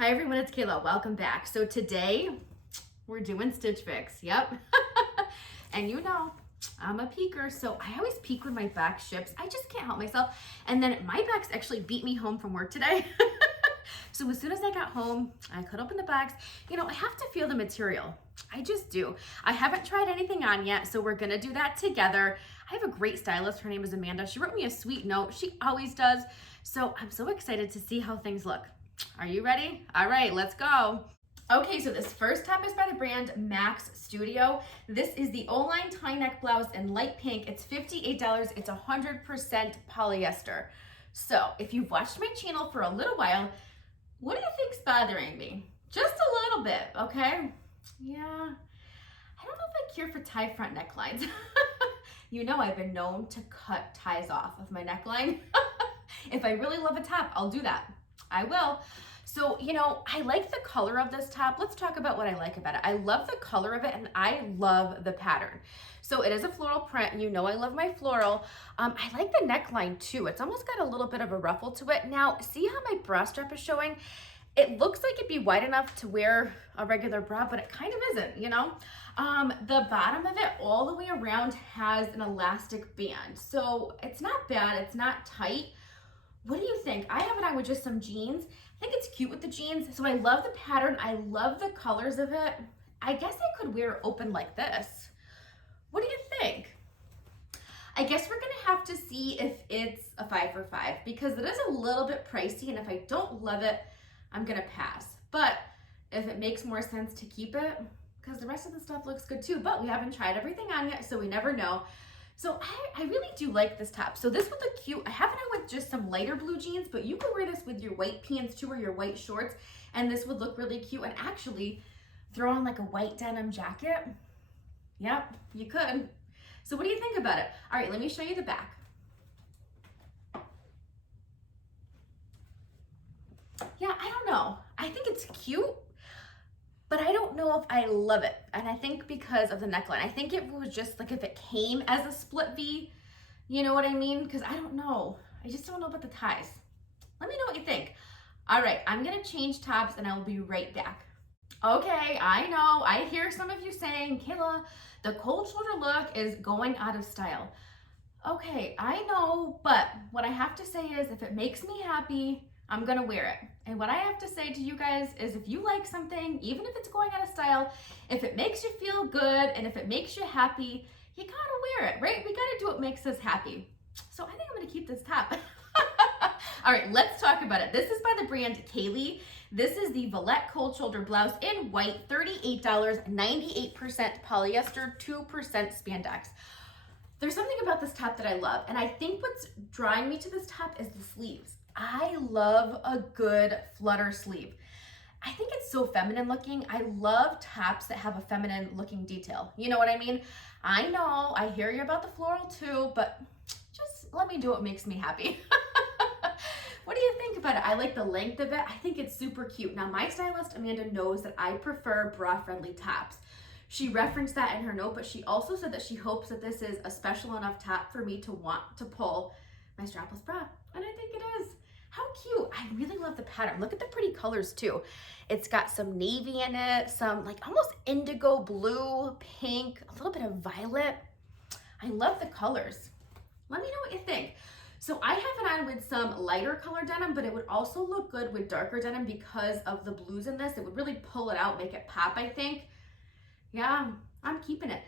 Hi everyone, it's Kayla. Welcome back. So today we're doing Stitch Fix. Yep. And you know, I'm a peeker, so I always peek when my back ships. I just can't help myself. And then my back's actually beat me home from work today. So as soon as I got home, I cut open the box. You know, I have to feel the material. I just do. I haven't tried anything on yet, so we're gonna do that together. I have a great stylist. Her name is Amanda. She wrote me a sweet note. She always does. So I'm so excited to see how things look. Are you ready? All right, let's go. Okay, so this first top is by the brand Max Studio. This is the Oline tie neck blouse in light pink. It's $58. It's 100% polyester. So if you've watched my channel for a little while, what do you think's bothering me? Just a little bit, okay? Yeah, I don't know if I care for tie front necklines. You know I've been known to cut ties off of my neckline. If I really love a top, I'll do that. I will. So, you know, I like the color of this top. Let's talk about what I like about it. I love the color of it and I love the pattern. So it is a floral print. You know I love my floral. I like the neckline too. It's almost got a little bit of a ruffle to it. Now, see how my bra strap is showing? It looks like it'd be wide enough to wear a regular bra, but it kind of isn't, you know? The bottom of it all the way around has an elastic band. So it's not bad, it's not tight. What do you think? I have it on with just some jeans. I think it's cute with the jeans. So I love the pattern. I love the colors of it. I guess I could wear it open like this. What do you think? I guess we're gonna have to see if it's a 5 for 5 because it is a little bit pricey, and if I don't love it, I'm gonna pass. But if it makes more sense to keep it, because the rest of the stuff looks good too, but we haven't tried everything on yet, so we never know. So I really do like this top. So this would look cute. I have it on with just some lighter blue jeans, but you could wear this with your white pants too or your white shorts, and this would look really cute. And actually throw on like a white denim jacket. Yep, you could. So what do you think about it? All right, let me show you the back. Yeah, I don't know. I think it's cute, but I don't know if I love it. And I think because of the neckline, I think it was just like if it came as a split V, you know what I mean? Because I don't know. I just don't know about the ties. Let me know what you think. All right, I'm gonna change tops and I will be right back. Okay, I know. I hear some of you saying, Kayla, the cold shoulder look is going out of style. Okay, I know, but what I have to say is if it makes me happy, I'm gonna wear it. And what I have to say to you guys is if you like something, even if it's going out of style, if it makes you feel good and if it makes you happy, you gotta wear it, right? We gotta do what makes us happy. So I think I'm gonna keep this top. All right, let's talk about it. This is by the brand Kaileigh. This is the Valette cold shoulder blouse in white, $38, 98% polyester, 2% spandex. There's something about this top that I love, and I think what's drawing me to this top is the sleeves. I love a good flutter sleeve. I think it's so feminine looking. I love tops that have a feminine looking detail. You know what I mean? I know, I hear you about the floral too, but just let me do what makes me happy. What do you think about it? I like the length of it. I think it's super cute. Now, my stylist, Amanda, knows that I prefer bra-friendly tops. She referenced that in her note, but she also said that she hopes that this is a special enough top for me to want to pull my strapless bra, and I think it is. How cute. I really love the pattern. Look at the pretty colors too. It's got some navy in it, some like almost indigo blue, pink, a little bit of violet. I love the colors. Let me know what you think. So I have it on with some lighter color denim, but it would also look good with darker denim because of the blues in this. It would really pull it out, make it pop, I think. Yeah, I'm keeping it.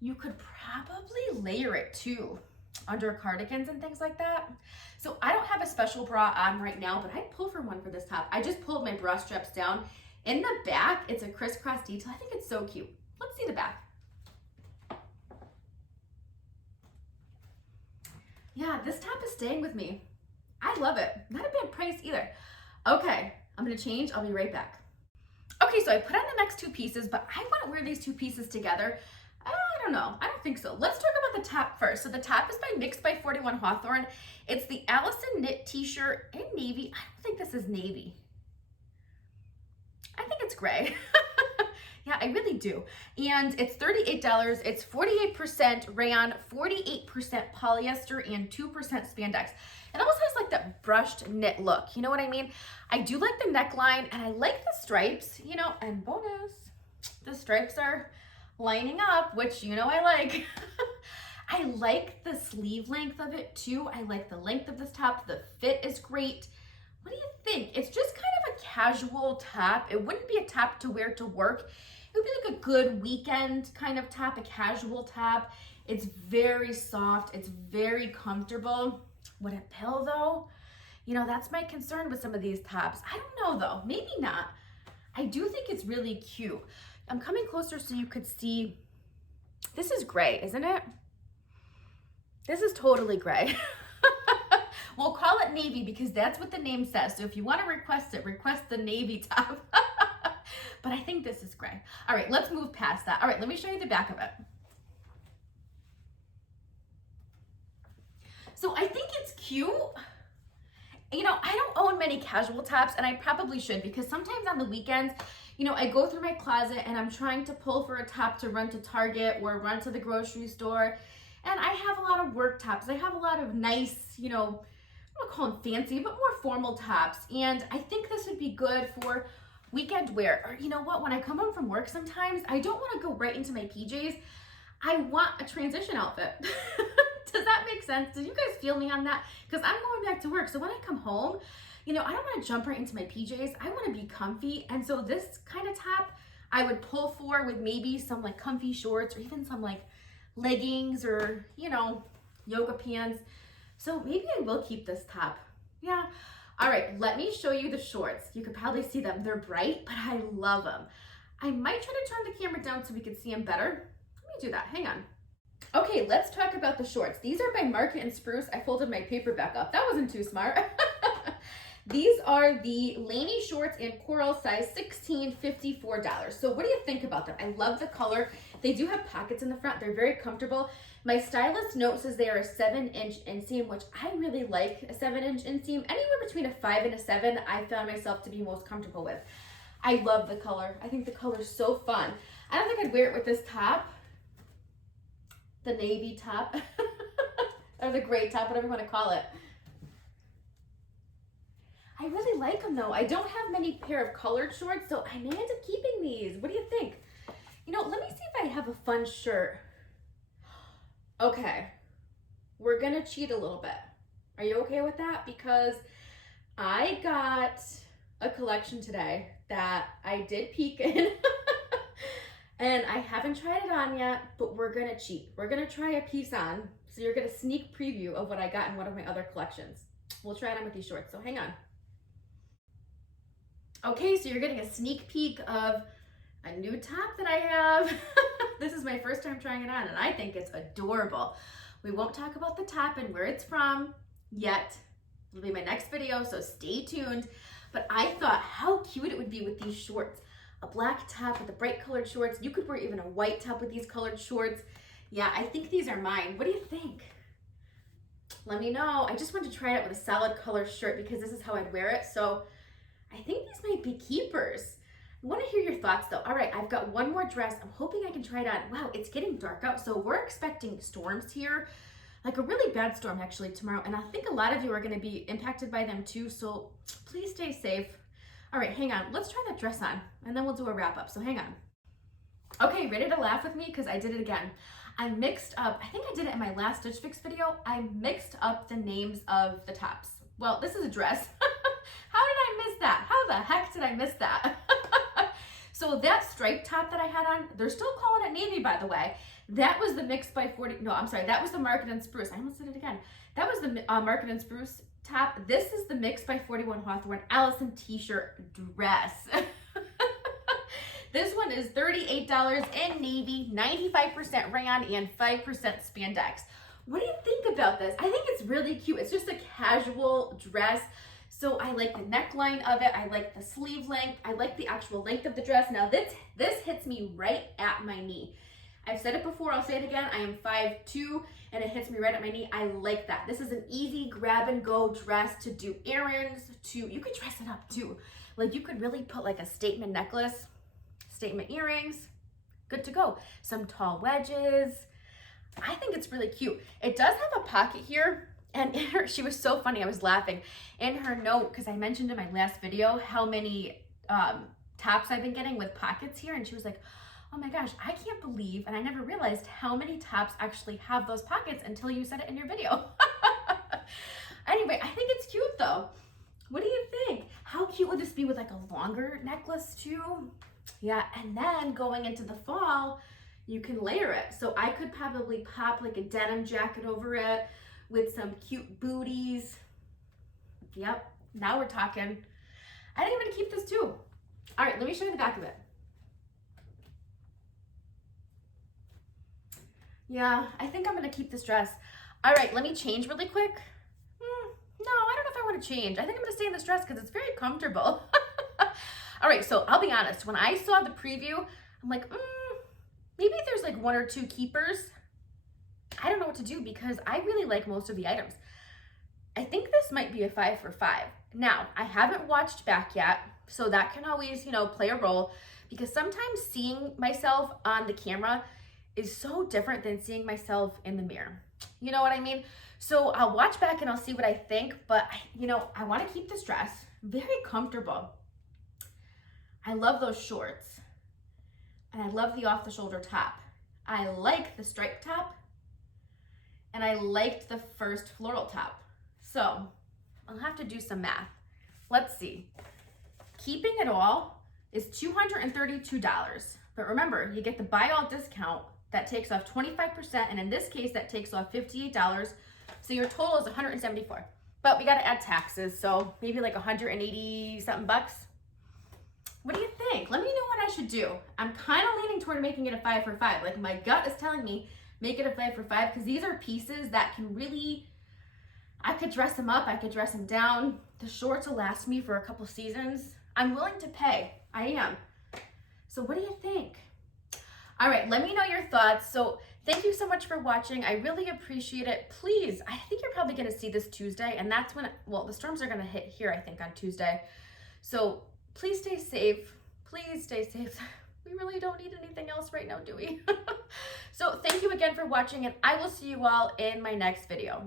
You could probably layer it too under cardigans and things like that. So I don't have a special bra on right now, but I'd pull for one for this top. I just pulled my bra straps down. In the back, it's a crisscross detail. I think it's so cute. Let's see the back. Yeah, this top is staying with me. I love it. Not a bad price either. Okay, I'm gonna change. I'll be right back. Okay, so I put on the next two pieces, but I want to wear these two pieces together. I don't know. I don't think so. Let's talk about the top first. So the top is by Mixed by 41 Hawthorn. It's the Alison knit t-shirt in navy. I don't think this is navy. I think it's gray. Yeah, I really do. And it's $38. It's 48% rayon, 48% polyester, and 2% spandex. It almost has like that brushed knit look. You know what I mean? I do like the neckline, and I like the stripes, you know, and bonus, the stripes are lining up, which you know I like. I like the sleeve length of it too. I like the length of this top. The fit is great. What do you think? It's just kind of a casual top. It wouldn't be a top to wear to work. It would be like a good weekend kind of top, a casual top. It's very soft. It's very comfortable. Would it pill though? You know, that's my concern with some of these tops. I don't know though, maybe not. I do think it's really cute. I'm coming closer so you could see. This is gray, isn't it? This is totally gray. We'll call it navy because that's what the name says. So if you want to request it, request the navy top. But I think this is gray. All right, let's move past that. All right, let me show you the back of it. So I think it's cute. You know, I don't own many casual tops, and I probably should, because sometimes on the weekends, you know, I go through my closet and I'm trying to pull for a top to run to Target or run to the grocery store. And I have a lot of work tops. I have a lot of nice, you know, I don't call them fancy, but more formal tops. And I think this would be good for weekend wear. Or you know what, when I come home from work sometimes, I don't want to go right into my PJs. I want a transition outfit. Does that make sense? Do you guys feel me on that? Because I'm going back to work. So when I come home, you know, I don't want to jump right into my PJs. I want to be comfy. And so this kind of top I would pull for with maybe some like comfy shorts or even some like leggings or, you know, yoga pants. So maybe I will keep this top. Yeah. All right, let me show you the shorts. You could probably see them. They're bright, but I love them. I might try to turn the camera down so we can see them better. Let me do that. Hang on. Okay, let's talk about the shorts. These are by Market and Spruce. I folded my paper back up. That wasn't too smart. These are the Lanie shorts in coral size 16, $54. So what do you think about them? I love the color. They do have pockets in the front. They're very comfortable. My stylist note says they are a 7-inch inseam, which I really like a 7-inch inseam. Anywhere between a 5 and a 7, I found myself to be most comfortable with. I love the color. I think the color is so fun. I don't think I'd wear it with this top, the navy top, or the gray top, whatever you want to call it. I really like them though. I don't have many pair of colored shorts, so I may end up keeping these. What do you think? You know, let me see if I have a fun shirt. Okay, we're gonna cheat a little bit. Are you okay with that? Because I got a collection today that I did peek in and I haven't tried it on yet, but we're gonna cheat. We're gonna try a piece on, so you're gonna sneak preview of what I got in one of my other collections. We'll try it on with these shorts, so hang on. Okay, so you're getting a sneak peek of a new top that I have. This is my first time trying it on, and I think it's adorable. We won't talk about the top and where it's from yet. It'll be my next video, so stay tuned. But I thought how cute it would be with these shorts. A black top with the bright colored shorts. You could wear even a white top with these colored shorts. Yeah, I think these are mine. What do you think? Let me know. I just want to try it with a solid color shirt because this is how I'd wear it. So I think these might be keepers. I want to hear your thoughts though. All right, I've got one more dress. I'm hoping I can try it on. Wow, it's getting dark out. So we're expecting storms here, like a really bad storm actually tomorrow. And I think a lot of you are going to be impacted by them too. So please stay safe. All right, hang on. Let's try that dress on and then we'll do a wrap up. So hang on. Okay, ready to laugh with me? Because I did it again. I mixed up, I think I did it in my last Stitch Fix video. I mixed up the names of the tops. Well, this is a dress. How did I miss that? How the heck did I miss that? So that striped top that I had on, they're still calling it navy, by the way. That was the Mix by 40, no, I'm sorry. That was the Market and Spruce. I almost did it again. That was the Market and Spruce top. This is the Mix by 41 Hawthorn Alison t-shirt dress. This one is $38 in navy, 95% rayon and 5% spandex. What do you think about this? I think it's really cute. It's just a casual dress. So I like the neckline of it. I like the sleeve length. I like the actual length of the dress. Now this hits me right at my knee. I've said it before, I'll say it again. I am 5'2" and it hits me right at my knee. I like that. This is an easy grab and go dress to do errands, you could dress it up too. Like you could really put like a statement necklace, statement earrings, good to go. Some tall wedges. I think it's really cute. It does have a pocket here, and in her, she was so funny, I was laughing. In her note, because I mentioned in my last video how many tops I've been getting with pockets here, and she was like, oh my gosh, I can't believe, and I never realized how many tops actually have those pockets until you said it in your video. Anyway, I think it's cute though. What do you think? How cute would this be with like a longer necklace too? Yeah, and then going into the fall, you can layer it. So I could probably pop like a denim jacket over it with some cute booties. Yep, now we're talking. I think I'm gonna keep this too. All right, let me show you the back of it. Yeah, I think I'm gonna keep this dress. All right, let me change really quick. No, I don't know if I want to change. I think I'm gonna stay in this dress because it's very comfortable. All right, so I'll be honest. When I saw the preview, I'm like, maybe there's like one or two keepers. I don't know what to do because I really like most of the items. I think this might be a 5 for 5. Now, I haven't watched back yet, so that can always, you know, play a role because sometimes seeing myself on the camera is so different than seeing myself in the mirror. You know what I mean? So I'll watch back and I'll see what I think, but you know, I want to keep this dress very comfortable. I love those shorts and I love the off the shoulder top. I like the striped top and I liked the first floral top. So I'll have to do some math. Let's see. Keeping it all is $232. But remember, you get the buy all discount that takes off 25%, and in this case, that takes off $58. So your total is $174. But we got to add taxes, so maybe like 180 something bucks. What do you think? Let me know what I should do. I'm kind of leaning toward making it a 5 for 5. Like my gut is telling me make it a 5 for 5 because these are pieces that can really, I could dress them up, I could dress them down. The shorts will last me for a couple seasons. I'm willing to pay. I am. So what do you think? All right, let me know your thoughts. So thank you so much for watching. I really appreciate it. Please, I think you're probably gonna see this Tuesday, and that's when, well, the storms are gonna hit here, I think, on Tuesday. So please stay safe. Please stay safe. We really don't need anything else right now, do we? So thank you again for watching, and I will see you all in my next video.